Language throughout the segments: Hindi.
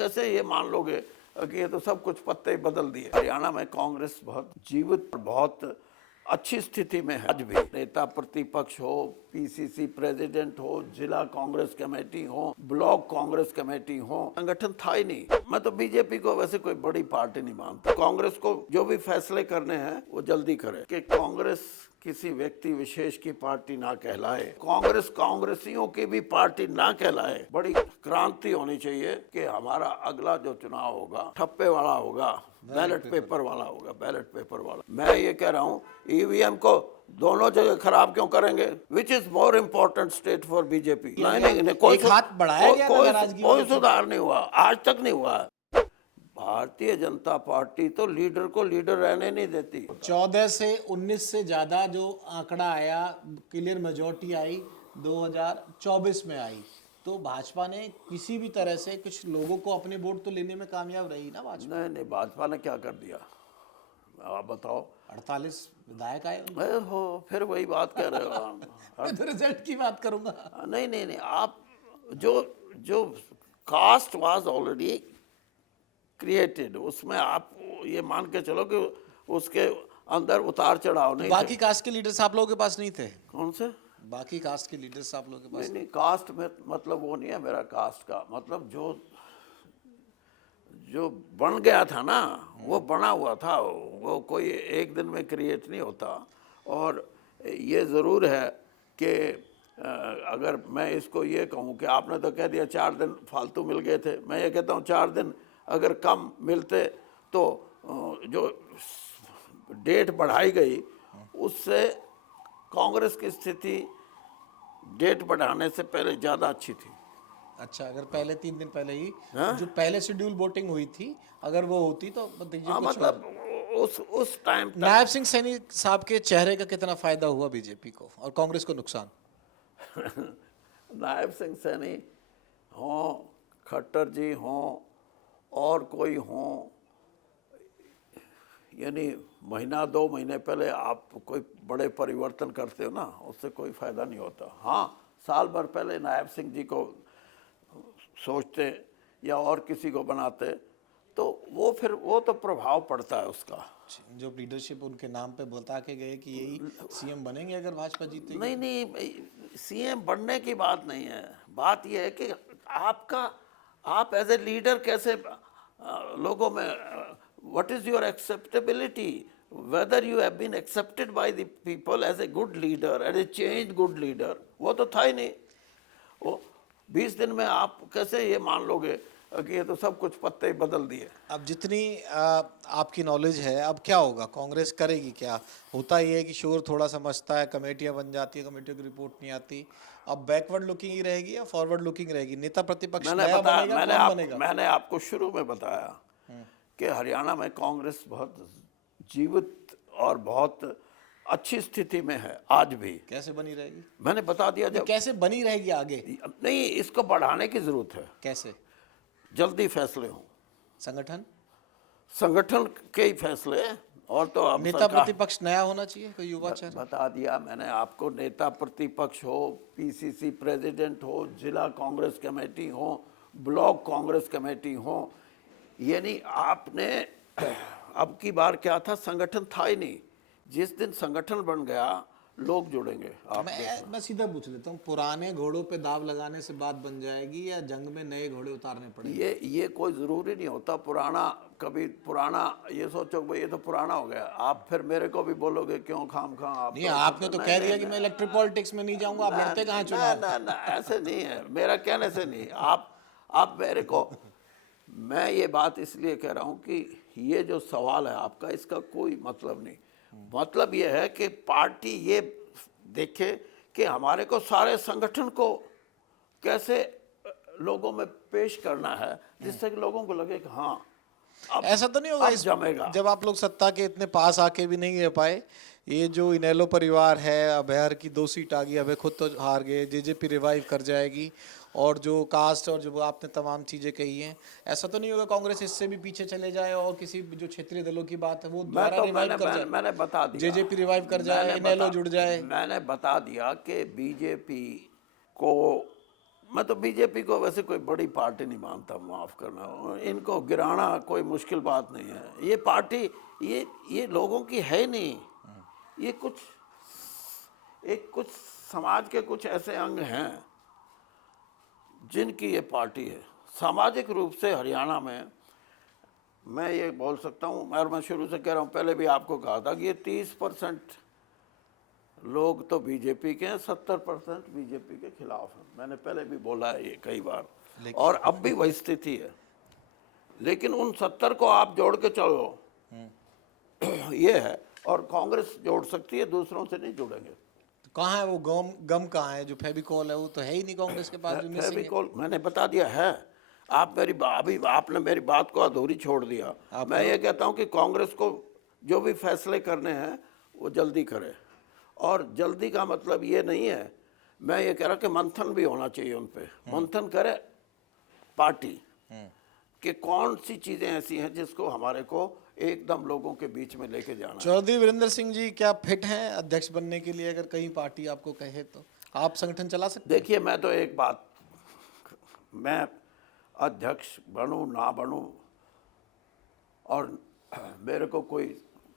कैसे ये मान लोगे कि ये तो सब कुछ पत्ते ही बदल दिए। हरियाणा में कांग्रेस बहुत जीवित, बहुत अच्छी स्थिति में है आज भी। नेता प्रतिपक्ष हो, पीसीसी प्रेसिडेंट हो, जिला कांग्रेस कमेटी हो, ब्लॉक कांग्रेस कमेटी हो, संगठन था ही नहीं। मैं तो बीजेपी को वैसे कोई बड़ी पार्टी नहीं मानता। कांग्रेस को जो भी फैसले करने हैं वो जल्दी करे कि कांग्रेस किसी व्यक्ति विशेष की पार्टी ना कहलाए, कांग्रेस कांग्रेसियों की भी पार्टी ना कहलाए। बड़ी क्रांति होनी चाहिए कि हमारा अगला जो चुनाव होगा ठप्पे वाला होगा, बैलेट पेपर वाला होगा, बैलेट पेपर वाला। मैं ये कह रहा हूँ ईवीएम को दोनों जगह खराब क्यों करेंगे? Which is more important state for BJP? कोई सुधार नहीं हुआ, आज तक नहीं हुआ। भारतीय जनता पार्टी तो लीडर को लीडर रहने नहीं देती। 14 से 19 से ज्यादा जो आंकड़ा आया, क्लियर मेजोरिटी आई 2024 में आई, तो भाजपा ने किसी भी तरह से कुछ लोगों को अपने वोट तो लेने में कामयाब रही ना भाजपा। नहीं, भाजपा ने क्या कर दिया आप बताओ? 48 विधायक आए हो, फिर वही बात कह रहे हो। मैं तो रिजल्ट की बात करूंगा। नहीं, आप जो कास्ट वाज ऑलरेडी क्रिएटेड, उसमें आप ये मान के चलो कि उसके अंदर उतार चढ़ाव नहीं। बाकी कास्ट के लीडर्स आप लोगों के पास नहीं थे? कौन से बाकी कास्ट के लीडर्स आप लोगों के पास? नहीं, कास्ट में मतलब वो नहीं है मेरा। कास्ट का मतलब जो बन गया था ना, वो बना हुआ था, वो कोई एक दिन में क्रिएट नहीं होता। और ये ज़रूर है कि अगर मैं इसको ये कहूँ कि आपने तो कह दिया 4 दिन फालतू मिल गए थे, मैं ये कहता हूँ 4 दिन अगर कम मिलते तो जो डेट बढ़ाई गई उससे कांग्रेस की स्थिति डेट बढ़ाने से पहले ज़्यादा अच्छी थी। अच्छा, अगर पहले 3 दिन पहले ही जो पहले शेड्यूल वोटिंग हुई थी, अगर वो होती तो मतलब उस टाइम नायब सिंह सैनी साहब के चेहरे का कितना फायदा हुआ बीजेपी को और कांग्रेस को नुकसान? नायब सिंह सैनी हों, खट्टर जी हों और कोई हों, यानी महीना 2 महीने पहले आप कोई बड़े परिवर्तन करते हो ना, उससे कोई फायदा नहीं होता। हाँ, साल भर पहले नायब सिंह जी को सोचते या और किसी को बनाते तो वो तो प्रभाव पड़ता है उसका। जो लीडरशिप उनके नाम पे बता के गए कि यही सीएम बनेंगे अगर भाजपा जीतेगी। नहीं, सीएम बनने की बात नहीं है। बात यह है कि आप एज ए लीडर कैसे लोगों में, what is your acceptability, whether you have been accepted by the people as a good leader, as a change good leader, वो तो था ही नहीं। वो 20 दिन में आप कैसे ये मान लोगे कि ये तो सब कुछ पत्ते ही बदल दिए? अब जितनी आपकी नॉलेज है, अब क्या होगा, कांग्रेस करेगी क्या? होता ही है कि शोर थोड़ा समझता है, कमेटियां बन जाती है, कमेटियों की रिपोर्ट नहीं आती। अब बैकवर्ड लुकिंग ही रहेगी या फॉरवर्ड लुकिंग रहेगी? नेता प्रतिपक्ष नया बनेगा, कौन बनेगा? मैंने आपको शुरू में बताया कि हरियाणा में कांग्रेस बहुत जीवित और बहुत अच्छी स्थिति में है आज भी। कैसे बनी रहेगी? मैंने बता दिया। जब कैसे बनी रहेगी आगे? नहीं, इसको बढ़ाने की जरूरत है। कैसे? जल्दी फैसले हों, संगठन के ही फैसले। और तो अब नेता प्रतिपक्ष नया होना चाहिए, कोई युवा चेहरा। बता दिया मैंने आपको, नेता प्रतिपक्ष हो, पीसीसी प्रेसिडेंट हो, जिला कांग्रेस कमेटी हो, ब्लॉक कांग्रेस कमेटी हो, यानी आपने अब की बार क्या था, संगठन था ही नहीं। जिस दिन संगठन बन गया लोग जुड़ेंगे। मैं सीधा पूछ लेता हूँ, पुराने घोड़ों पे दाव लगाने से बात बन जाएगी या जंग में नए घोड़े उतारने पड़ेंगे? ये कोई ज़रूरी नहीं होता। कभी पुराना ये सोचो भाई ये तो पुराना हो गया, आप फिर मेरे को भी बोलोगे क्यों खाम आप। नहीं, आपने तो कह दिया कि मैं इलेक्ट्रिक पॉलिटिक्स में नहीं जाऊंगा, आप लड़ते कहाँ चुनाव? ना, ऐसे नहीं है, मेरा कहने से नहीं। आप मेरे को, मैं ये बात इसलिए कह रहा हूँ कि ये जो सवाल है आपका, इसका कोई मतलब नहीं। मतलब ये है कि पार्टी ये देखे कि हमारे को सारे संगठन को कैसे लोगों में पेश करना है, जिससे कि लोगों को लगे कि हाँ अब ऐसा तो नहीं होगा इस जमेगा। जब आप लोग सत्ता के इतने पास आके भी नहीं रह पाए, ये जो इनेलो परिवार है, अभयर की 2 सीट आ गई, अभय खुद तो हार गए, जेजेपी रिवाइव कर जाएगी, और जो कास्ट और जो आपने तमाम चीजें कही हैं, ऐसा तो नहीं होगा कांग्रेस इससे भी पीछे चले जाए और किसी जो क्षेत्रीय दलों की बात है वो दोबारा रिवाइव कर जाए? मैंने बता दिया, जेजेपी रिवाइव कर जाए, इनेलो जुड़ जाए। मैंने बता दिया कि बीजेपी को मैं तो बीजेपी को वैसे कोई बड़ी पार्टी नहीं मानता, माफ करना, इनको गिराना कोई मुश्किल बात नहीं है। ये पार्टी ये लोगों की है ही नहीं। ये कुछ समाज के कुछ ऐसे अंग हैं जिनकी ये पार्टी है। सामाजिक रूप से हरियाणा में मैं ये बोल सकता हूँ, और मैं शुरू से कह रहा हूँ, पहले भी आपको कहा था कि ये 30% लोग तो बीजेपी के हैं, 70% बीजेपी के खिलाफ हैं। मैंने पहले भी बोला है ये कई बार, और अब भी वही स्थिति है। लेकिन उन 70 को आप जोड़ के चलो, ये है। और कांग्रेस जोड़ सकती है, दूसरों से नहीं जुड़ेंगे। तो कहाँ है वो गम कहाँ है? जो फेविकॉल है वो तो है ही नहीं कांग्रेस के पास, जो मिसिंग है। फेविकॉल मैंने बता दिया है। आप अभी आपने मेरी बात को अधूरी छोड़ दिया। मैं ये कहता हूँ कि कांग्रेस को जो भी फैसले करने हैं वो जल्दी करे, और जल्दी का मतलब ये नहीं है, मैं ये कह रहा कि मंथन भी होना चाहिए उन पे। मंथन करे पार्टी कि कौन सी चीजें ऐसी हैं जिसको हमारे को एकदम लोगों के बीच में लेके जाना है। चौधरी वीरेंद्र सिंह जी क्या फिट हैं अध्यक्ष बनने के लिए? अगर कहीं पार्टी आपको कहे तो आप संगठन चला सकते हैं? देखिए, मैं तो एक बात, मैं अध्यक्ष बनूं ना बनूं और मेरे को कोई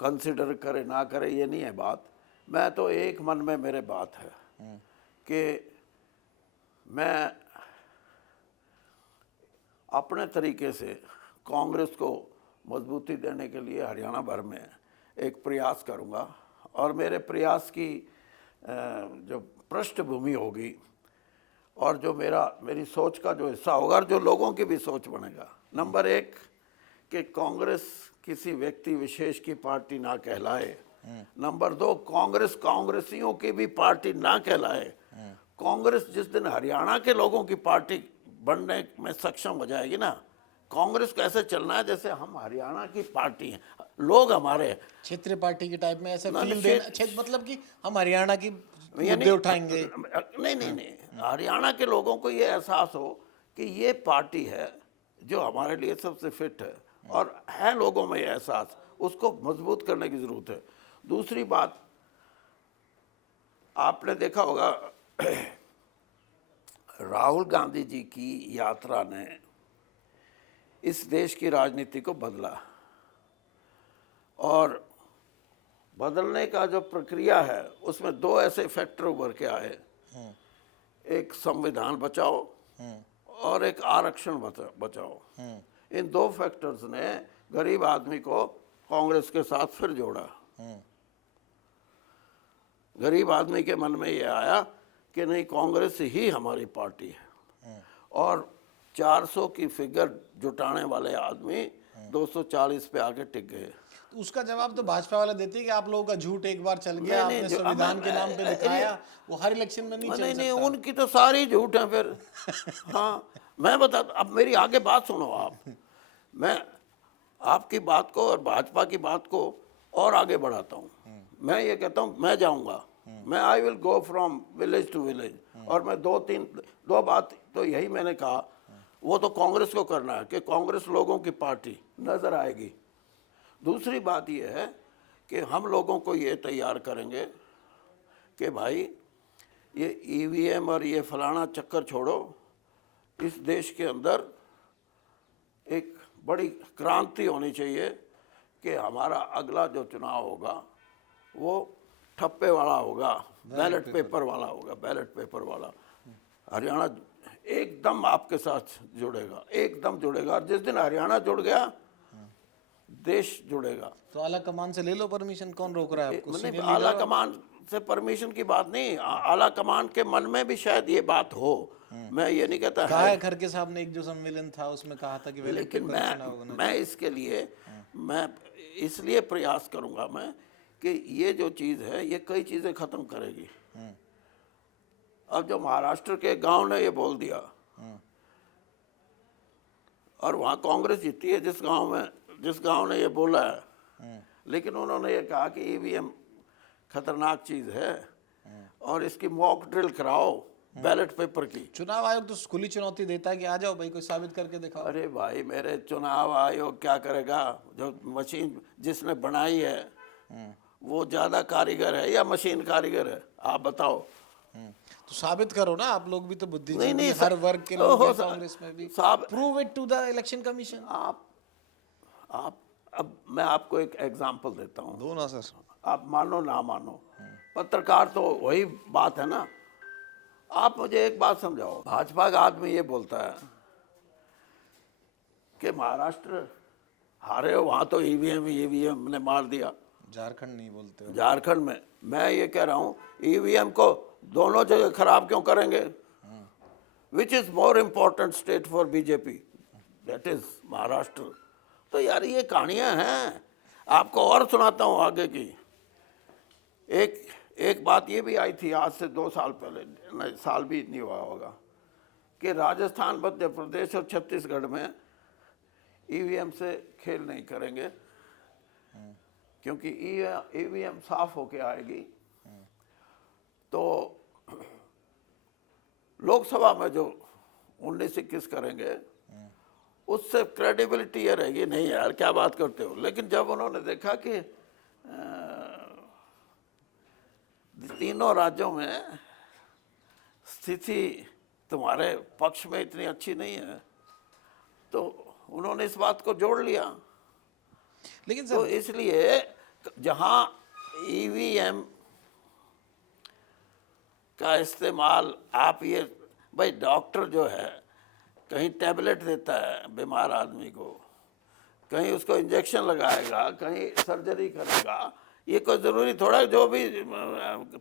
कंसिडर करे ना करे ये नहीं है बात। मैं तो एक मन में मेरे बात है कि मैं अपने तरीके से कांग्रेस को मजबूती देने के लिए हरियाणा भर में एक प्रयास करूंगा, और मेरे प्रयास की जो पृष्ठभूमि होगी और जो मेरी सोच का जो हिस्सा होगा और जो लोगों की भी सोच बनेगा, नंबर 1 कि कांग्रेस किसी व्यक्ति विशेष की पार्टी ना कहलाए। नंबर 2, कांग्रेस कांग्रेसियों की भी पार्टी ना कहलाए। कांग्रेस जिस दिन हरियाणा के लोगों की पार्टी बनने में सक्षम हो जाएगी ना, कांग्रेस को ऐसे चलना है जैसे हम हरियाणा की पार्टी हैं, लोग हमारे क्षेत्रीय पार्टी के टाइप में ऐसे ना, फील क्षेत्र- देना, मतलब कि हम हरियाणा की मुद्दे उठाएंगे। नहीं, हरियाणा के लोगों को ये एहसास हो कि ये पार्टी है जो हमारे लिए सबसे फिट है, और है लोगों में ये एहसास, उसको मजबूत करने की जरूरत है। दूसरी बात, आपने देखा होगा राहुल गांधी जी की यात्रा ने इस देश की राजनीति को बदला, और बदलने का जो प्रक्रिया है उसमें 2 ऐसे फैक्टर उभर के आए, एक संविधान बचाओ और एक आरक्षण बचाओ। इन 2 फैक्टर्स ने गरीब आदमी को कांग्रेस के साथ फिर जोड़ा। गरीब आदमी के मन में ये आया कि नहीं, कांग्रेस ही हमारी पार्टी है, और 400 की फिगर जुटाने वाले आदमी 240 पे आके टिक गए। उसका जवाब तो भाजपा वाले देते हैं कि आप लोगों का झूठ एक बार चल गया, नहीं, आपने जो- संविधान के नाम पे अरे, दिखाया, वो हर इलेक्शन में नहीं चल नहीं, सकता। उनकी तो सारी झूठ है फिर। हाँ, मैं बता, अब मेरी आगे बात सुनो आप। मैं आपकी बात को और भाजपा की बात को और आगे बढ़ाता हूँ। मैं ये कहता हूँ, मैं जाऊँगा, मैं I will go from village to village, और मैं 2 बात तो यही मैंने कहा, वो तो कांग्रेस को करना है कि कांग्रेस लोगों की पार्टी नजर आएगी। दूसरी बात ये है कि हम लोगों को ये तैयार करेंगे कि भाई ये ईवीएम और ये फलाना चक्कर छोड़ो, इस देश के अंदर एक बड़ी क्रांति होनी चाहिए कि हमारा अगला जो चुनाव होगा वो ठप्पे वाला होगा, बैलेट पेपर वाला होगा, बैलेट पेपर वाला। हरियाणा एकदम आपके साथ जुड़ेगा, एकदम जुड़ेगा, और जिस दिन हरियाणा जुड़ गया देश जुड़ेगा। तो आला कमान से ले लो परमिशन, कौन रोक रहा है आपको? नहीं, सीनियर आला लीडर कमान से परमिशन की बात नहीं, आला कमान के मन में भी शायद ये बात हो, मैं ये नहीं कहता कहा है, है खड़गे साहब ने एक जो सम्मेलन था उसमें कहा था कि बैलेट लेकिन पेपर चुनाव होना मैं इसके लिए मैं इसलिए प्रयास करूंगा मैं कि ये जो चीज़ है ये कई चीज़ें ख़त्म करेगी। अब जो महाराष्ट्र के गांव ने ये बोल दिया, और वहाँ कांग्रेस जीती है जिस गांव ने ये बोला है, लेकिन उन्होंने ये कहा कि ईवीएम खतरनाक चीज़ है और इसकी मॉक ड्रिल कराओ बैलेट पेपर की। चुनाव आयोग तो खुली चुनौती देता है कि आ जाओ भाई, कोई साबित करके दिखाओ। अरे भाई, मेरे चुनाव आयोग क्या करेगा? जो मशीन जिसने बनाई है वो ज़्यादा कारीगर है या मशीन कारीगर है? आप बताओ। तो साबित करो ना, आप लोग भी तो नहीं, बुद्धिजीवी, नहीं, हर वर्ग के लोग ओहो, हैं कांग्रेस में भी। साहब prove it to the election commission. आप अब मैं आपको एक एग्जांपल देता हूँ, दो ना सर। आप मानो ना मानो, पत्रकार तो वही बात है ना। आप मुझे एक बात समझाओ, भाजपा का आदमी ये बोलता है कि महाराष्ट्र हारे हो, वहां तो ईवीएम ने मार दिया। झारखंड नहीं बोलते हो। झारखंड में मैं ये कह रहा हूँ, ईवीएम को दोनों जगह खराब क्यों करेंगे? Which is more important state for BJP? That is Maharashtra. तो यार ये कहानियां हैं, आपको और सुनाता हूँ आगे की। एक बात ये भी आई थी आज से 2 साल पहले, नहीं साल भी नहीं हुआ होगा, कि राजस्थान, मध्य प्रदेश और छत्तीसगढ़ में ईवीएम से खेल नहीं करेंगे, क्योंकि ईवीएम साफ होके आएगी तो लोकसभा में जो 19-21 करेंगे उससे क्रेडिबिलिटी ये रहेगी, नहीं यार क्या बात करते हो। लेकिन जब उन्होंने देखा कि तीनों राज्यों में स्थिति तुम्हारे पक्ष में इतनी अच्छी नहीं है, तो उन्होंने इस बात को जोड़ लिया। लेकिन तो सर, इसलिए जहां ईवीएम का इस्तेमाल, आप ये भाई डॉक्टर जो है कहीं टैबलेट देता है बीमार आदमी को, कहीं उसको इंजेक्शन लगाएगा, कहीं सर्जरी करेगा, ये कोई ज़रूरी थोड़ा है जो भी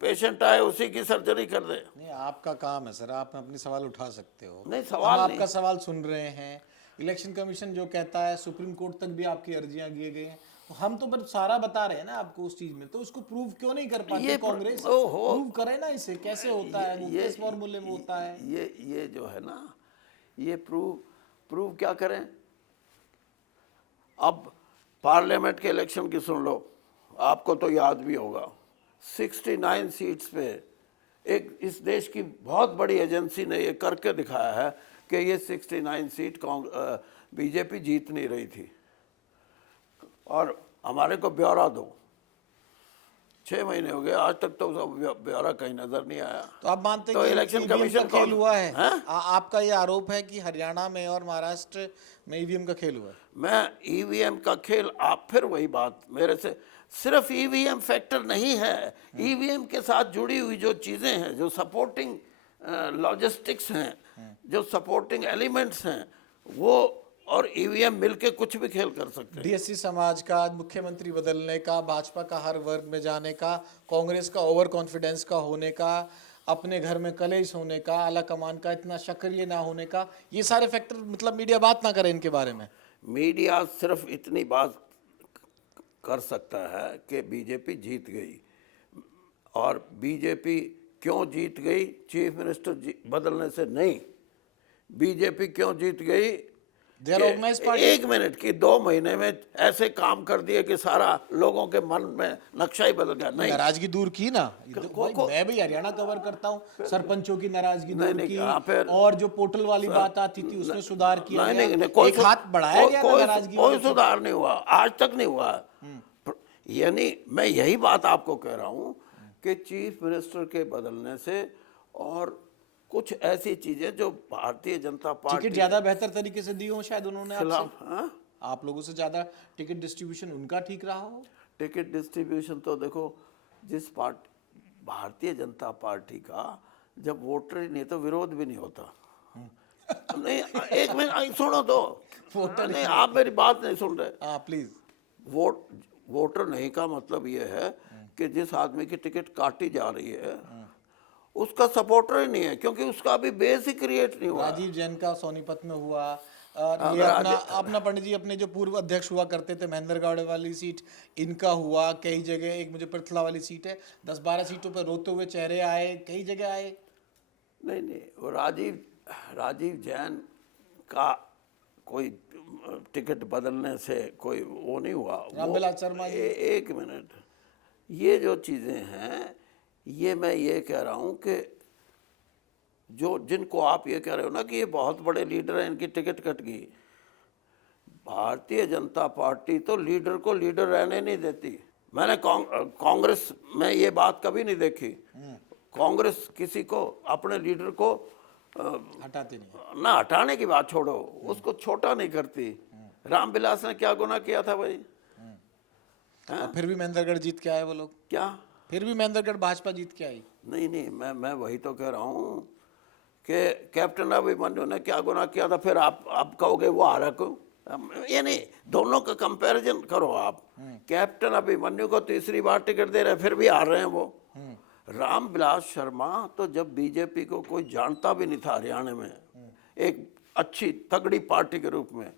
पेशेंट आए उसी की सर्जरी कर दे। नहीं, आपका काम है सर, आप अपनी सवाल उठा सकते हो। नहीं, सवाल हम नहीं। आपका सवाल सुन रहे हैं। इलेक्शन कमीशन जो कहता है, सुप्रीम कोर्ट तक भी आपकी अर्जियां दिए गए हैं, तो हम तो बस सारा बता रहे हैं ना आपको उस चीज में, तो उसको प्रूव क्यों नहीं कर पाती ये कांग्रेस? ओहो, प्रूव करे ना इसे, कैसे होता है वो, किस फॉर्मूले में होता है? ये जो है ना, ये प्रूव क्या करें? अब पार्लियामेंट के इलेक्शन की सुन लो, आपको तो याद भी होगा, 69 सीट्स पे एक इस देश की बहुत बड़ी एजेंसी ने ये करके दिखाया है कि ये 69 सीट बीजेपी जीत नहीं रही थी। और हमारे को ब्यौरा दो, 6 महीने हो गए आज तक तो सब ब्यौरा कहीं नजर नहीं आया। तो आप मानते हैं तो कि इलेक्शन ईवीएम कमीशन का खेल हुआ है? हैं? आपका ये आरोप है कि हरियाणा में और महाराष्ट्र में ईवीएम का खेल हुआ है? मैं ईवीएम का खेल, आप फिर वही बात मेरे से, सिर्फ ईवीएम फैक्टर नहीं है, ईवीएम के साथ जुड़ी हुई जो चीजें हैं, जो सपोर्टिंग लॉजिस्टिक्स हैं, जो सपोर्टिंग एलिमेंट्स हैं, वो और ईवीएम मिलके कुछ भी खेल कर सकते हैं। डीएससी समाज का, मुख्यमंत्री बदलने का, भाजपा का हर वर्ग में जाने का, कांग्रेस का ओवर कॉन्फिडेंस का होने का, अपने घर में कलेश होने का, आला कमान का इतना सक्रिय ना होने का, ये सारे फैक्टर, मतलब मीडिया बात ना करे इनके बारे में। मीडिया सिर्फ इतनी बात कर सकता है कि बीजेपी जीत गई, और बीजेपी क्यों जीत गई? चीफ मिनिस्टर बदलने से नहीं। बीजेपी क्यों जीत गई? They are organized party. 1 minute की 2 महीने में ऐसे काम कर दिए कि सारा लोगों के मन में नक्शा ही बदल गया। नहीं, नाराजगी दूर की ना। मैं भी हरियाणा कवर करता हूँ, सरपंचों की नाराजगी दूर नहीं, की, हाँ, फिर और जो पोर्टल वाली बात आती थी उसमें सुधार किया नहीं, गया। नहीं, कोई एक हाथ बढ़ाया गया ना नाराजगी कोई में। सुधार नहीं हुआ, आज तक नहीं हुआ। यानी मैं यही बात आपको कह रहा हूँ कि चीफ मिनिस्टर के बदलने से और कुछ ऐसी चीजें जो भारतीय जनता पार्टी टिकट ज्यादा बेहतर तरीके से दी हो शायद उन्होंने आपसे, खिलाफ, हाँ? आप लोगों से ज्यादा टिकट डिस्ट्रीब्यूशन उनका ठीक रहा हो। टिकट डिस्ट्रीब्यूशन तो देखो, जिस पार्टी भारतीय जनता पार्टी का जब वोटर ही नहीं तो विरोध भी नहीं होता। नहीं, एक मिनट सुनो तो, नहीं आप मेरी बात नहीं सुन रहे। हाँ प्लीज। वोटर नहीं का मतलब ये है कि जिस आदमी की टिकट काटी जा रही है उसका सपोर्टर ही नहीं है, क्योंकि उसका अभी बेस ही क्रिएट नहीं हुआ। राजीव जैन का सोनीपत में हुआ, ये अपना पंडित जी अपने जो पूर्व अध्यक्ष हुआ करते थे, महेंद्रगढ़ वाली सीट इनका हुआ, कई जगह, एक मुझे पृथला वाली सीट है, 10-12 सीटों पर रोते हुए चेहरे आए, कई जगह आए। नहीं, वो राजीव जैन का कोई टिकट बदलने से कोई वो नहीं हुआ। रामविलास शर्मा जी, एक मिनट, ये जो चीजें हैं, ये मैं ये कह रहा हूँ कि जो जिनको आप ये कह रहे हो ना कि ये बहुत बड़े लीडर हैं, इनकी टिकट कट गई, भारतीय जनता पार्टी तो लीडर को लीडर रहने नहीं देती। मैंने कांग्रेस में ये बात कभी नहीं देखी। कांग्रेस किसी को, अपने लीडर को हटाते नहीं। ना हटाने की बात छोड़ो, उसको छोटा नहीं करती। रामविलास ने क्या गुनाह किया था भाई? और फिर भी महेंद्रगढ़ जीत के आए वो लोग, क्या? फिर भी महेंद्रगढ़ भाजपा जीत के आई। नहीं नहीं, मैं वही तो कह रहा हूँ कि कैप्टन अभिमन्यु ने क्या गुनाह किया था, फिर आप कहोगे वो हारा क्यों? ये नहीं, दोनों का कंपैरिजन करो आप। कैप्टन अभिमन्यु को तीसरी बार टिकट दे रहे हैं, फिर भी हार रहे हैं वो। रामविलास शर्मा तो जब बीजेपी को कोई जानता भी नहीं था हरियाणा में, एक अच्छी तगड़ी पार्टी के रूप में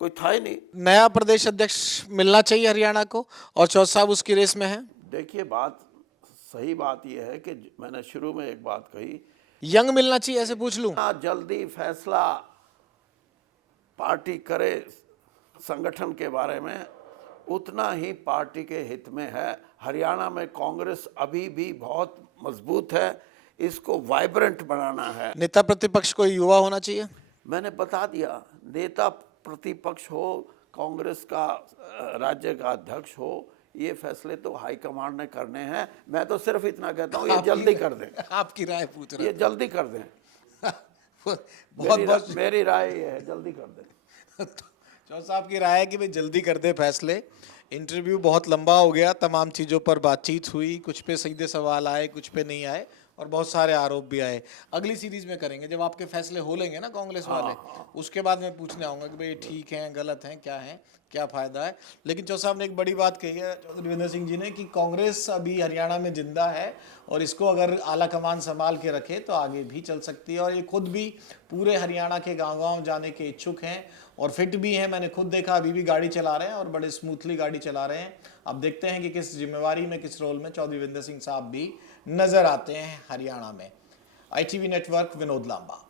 कोई था ही नहीं। नया प्रदेश अध्यक्ष मिलना चाहिए हरियाणा को, और चौधरी साहब उसकी रेस में हैं। देखिए, बात सही बात यह है कि मैंने शुरू में एक बात कही, यंग मिलना चाहिए, ऐसे पूछ लूं। जितना जल्दी फैसला पार्टी करे संगठन के बारे में, उतना ही पार्टी के हित में है। हरियाणा में कांग्रेस अभी भी बहुत मजबूत है, इसको वाइब्रेंट बनाना है। नेता प्रतिपक्ष कोई युवा होना चाहिए। मैंने बता दिया, नेता प्रतिपक्ष हो, कांग्रेस का राज्य का अध्यक्ष हो, ये फैसले तो हाईकमांड ने करने हैं। मैं तो सिर्फ इतना कहता हूँ, ये जल्दी कर दें। आपकी राय पूछ रहे ये जल्दी कर दें। बहुत मेरी राय ये है, जल्दी कर दें। चौधरी साहब की राय है कि भाई जल्दी कर दे फैसले। इंटरव्यू बहुत लंबा हो गया, तमाम चीज़ों पर बातचीत हुई, कुछ पे सीधे सवाल आए, कुछ पे नहीं आए, और बहुत सारे आरोप भी आए। अगली सीरीज में करेंगे, जब आपके फैसले हो लेंगे ना कांग्रेस वाले, उसके बाद मैं पूछने आऊँगा कि भाई ठीक हैं, गलत हैं, क्या है, क्या फ़ायदा है। लेकिन चौधरी साहब ने एक बड़ी बात कही है, चौधरी देवेंद्र सिंह जी ने, कि कांग्रेस अभी हरियाणा में जिंदा है और इसको अगर आला कमान संभाल के रखे तो आगे भी चल सकती है। और ये खुद भी पूरे हरियाणा के गाँव-गाँव जाने के इच्छुक हैं और फिट भी हैं। मैंने खुद देखा, अभी भी गाड़ी चला रहे हैं और बड़े स्मूथली गाड़ी चला रहे हैं। अब देखते हैं कि किस जिम्मेवारी में, किस रोल में चौधरी देवेंद्र सिंह साहब भी नजर आते हैं हरियाणा में। ITV network, Vinod Lamba.